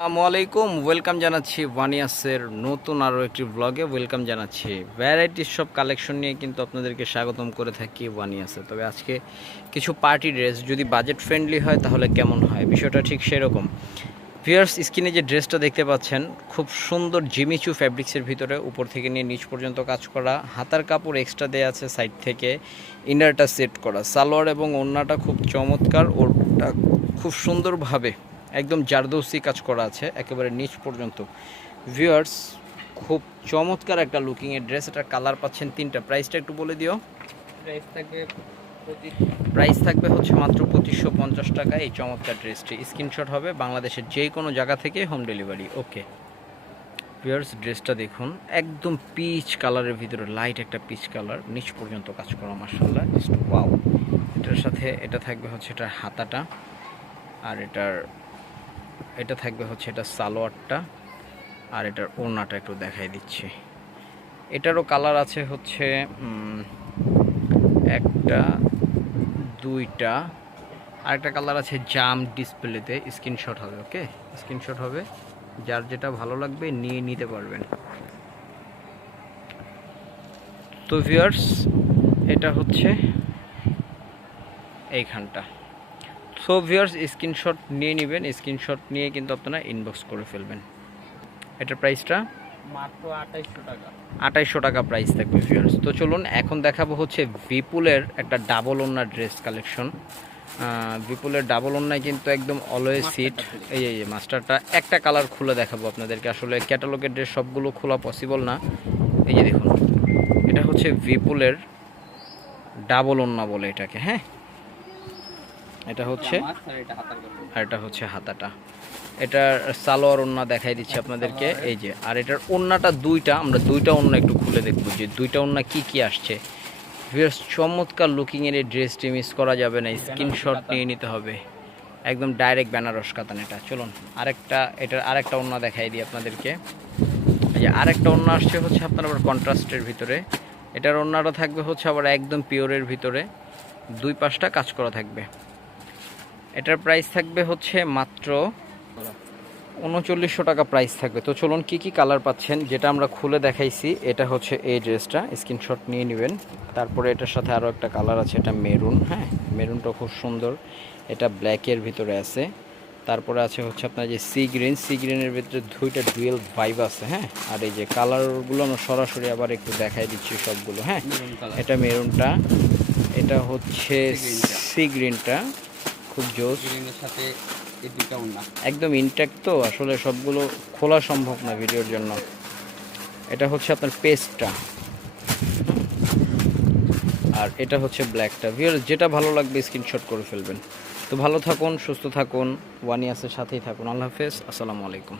আসসালামু আলাইকুম, ওয়েলকাম জানাচ্ছি ওয়ানিয়াসের নতুন আরও একটি ব্লগে ওয়েলকাম জানাচ্ছি ভ্যারাইটিস সব কালেকশন নিয়ে কিন্তু আপনাদেরকে স্বাগতম করে থাকি ওয়ানিয়াসে তবে আজকে কিছু পার্টি ড্রেস যদি বাজেট ফ্রেন্ডলি হয় তাহলে কেমন হয়? বিষয়টা ঠিক সেরকম। ভিয়ার্স স্কিনে যে ড্রেসটা দেখতে পাচ্ছেন, খুব সুন্দর জিমিচু ফ্যাব্রিক্সের ভিতরে, উপর থেকে নিয়ে নিচ পর্যন্ত কাজ করা। হাতার কাপড় এক্সট্রা দেওয়া আছে সাইড থেকে ইনারটা সেট করা। সালোয়ার এবং ওড়নাটা খুব চমৎকার ওটা খুব সুন্দরভাবে একদম জারদৌসি কাজ করা আছে একেবারে নিচ পর্যন্ত। ভিউয়ার্স খুব চমৎকার একটা লুকিংয়ের ড্রেস এটার কালার পাচ্ছেন তিনটা। প্রাইসটা একটু বলে দিও। প্রাইস থাকবে প্রতি প্রাইস থাকবে হচ্ছে মাত্র পঁচিশশো পঞ্চাশ টাকা এই চমৎকার ড্রেসটি স্ক্রিনশট হবে বাংলাদেশের যে কোনো জায়গা থেকে হোম ডেলিভারি ওকে ভিউয়ার্স ড্রেসটা দেখুন। একদম পিচ কালারের ভিতরে লাইট একটা পিচ কালার নিচ পর্যন্ত কাজ করা মার্শাল্লাহ ওয়াও এটার সাথে এটা থাকবে হচ্ছে এটার হাতাটা। আর এটার এটা থাকবে হচ্ছে এটা সালোয়ারটা আর এটার ওড়নাটা একটু দেখাই দিচ্ছি। এটারও কালার আছে হচ্ছে একটা, দুইটা, আরেকটা কালার আছে জাম ডিসপ্লেতে, স্ক্রিনশট হবে, ওকে? স্ক্রিনশট হবে, যার যেটা ভালো লাগবে নিয়ে নিতে পারবেন। তো ভিউয়ার্স এটা হচ্ছে এইখানটা। সো ভিউয়ার্স স্ক্রিনশট নিয়ে নেবেন স্ক্রিনশট নিয়ে কিন্তু আপনারা ইনবক্স করে ফেলবেন। এটার প্রাইসটা মাত্র আঠাইশশো টাকা। আঠাইশশো টাকা প্রাইস থাকবে ভিউয়ার্স। তো চলুন এখন দেখাবো হচ্ছে বিপুলের একটা ডাবল ওনার ড্রেস কালেকশন বিপুলের ডাবল ওনায় কিন্তু একদম অলওয়েজ সিট এই এই মাস্টারটা একটা কালার খুলে দেখাবো আপনাদেরকে। আসলে ক্যাটালগের ড্রেস সবগুলো খোলা পসিবল না। এই যে দেখুন এটা হচ্ছে বিপুলের ডাবল ওন্না বলে এটাকে হ্যাঁ? এটা হচ্ছে আর এটা হচ্ছে হাতাটা। এটার সালোয়ার ওন্না দেখাই দিচ্ছি আপনাদেরকে। এই যে আর এটার ওন্নাটা দুইটা আমরা দুইটা ওন্না একটু খুলে দেখব যে দুইটা ওন্না কি কি আসছে। ভিউয়ার্স চমৎকার লুকিংয়ের এই ড্রেসটি মিস করা যাবে না স্ক্রিনশট নিয়ে নিতে হবে। একদম ডাইরেক্ট বেনারস কাতান এটা। চলুন আরেকটা এটার আরেকটা ওন্না দেখাই দিই আপনাদেরকে। এই যে আরেকটা ওন্না আসছে হচ্ছে আপনার আবার কন্ট্রাস্টের ভিতরে। এটার ওন্নাটা থাকবে হচ্ছে আবার একদম পিওরের ভিতরে। দুই পাশটা কাজ করা থাকবে। এটার প্রাইস থাকবে হচ্ছে মাত্র উনচল্লিশশো টাকা প্রাইস থাকবে। তো চলুন কি কি কালার পাচ্ছেন যেটা আমরা খুলে দেখাইছি এটা হচ্ছে এই ড্রেসটা স্ক্রিনশট নিয়ে নেবেন। তারপরে এটার সাথে আরও একটা কালার আছে এটা মেরুন হ্যাঁ? মেরুনটা খুব সুন্দর। এটা ব্ল্যাকের ভিতরে আছে। তারপরে আছে হচ্ছে আপনার যে সি গ্রিন সি গ্রিনের ভিতরে দুইটা ডুয়েল ভাইব আছে হ্যাঁ? আর এই যে কালারগুলো আমরা সরাসরি আবার একটু দেখাই দিচ্ছি সবগুলো হ্যাঁ? এটা মেরুনটা এটা হচ্ছে সি গ্রিনটা খুব জোস গ্রিনের সাথে এই দুইটা ওড়না। একদম ইনট্যাক্ট তো আসলে সবগুলো খোলা সম্ভব না ভিডিওর জন্য। এটা হচ্ছে আপনার পেস্টটা আর এটা হচ্ছে ব্ল্যাকটা ভিওর যেটা ভালো লাগবে স্ক্রিনশট করে ফেলবেন। তো ভালো থাকুন সুস্থ থাকুন ওয়ান ইয়ার্সের সাথেই থাকুন। আল্লাহ হাফেজ আসসালামু আলাইকুম।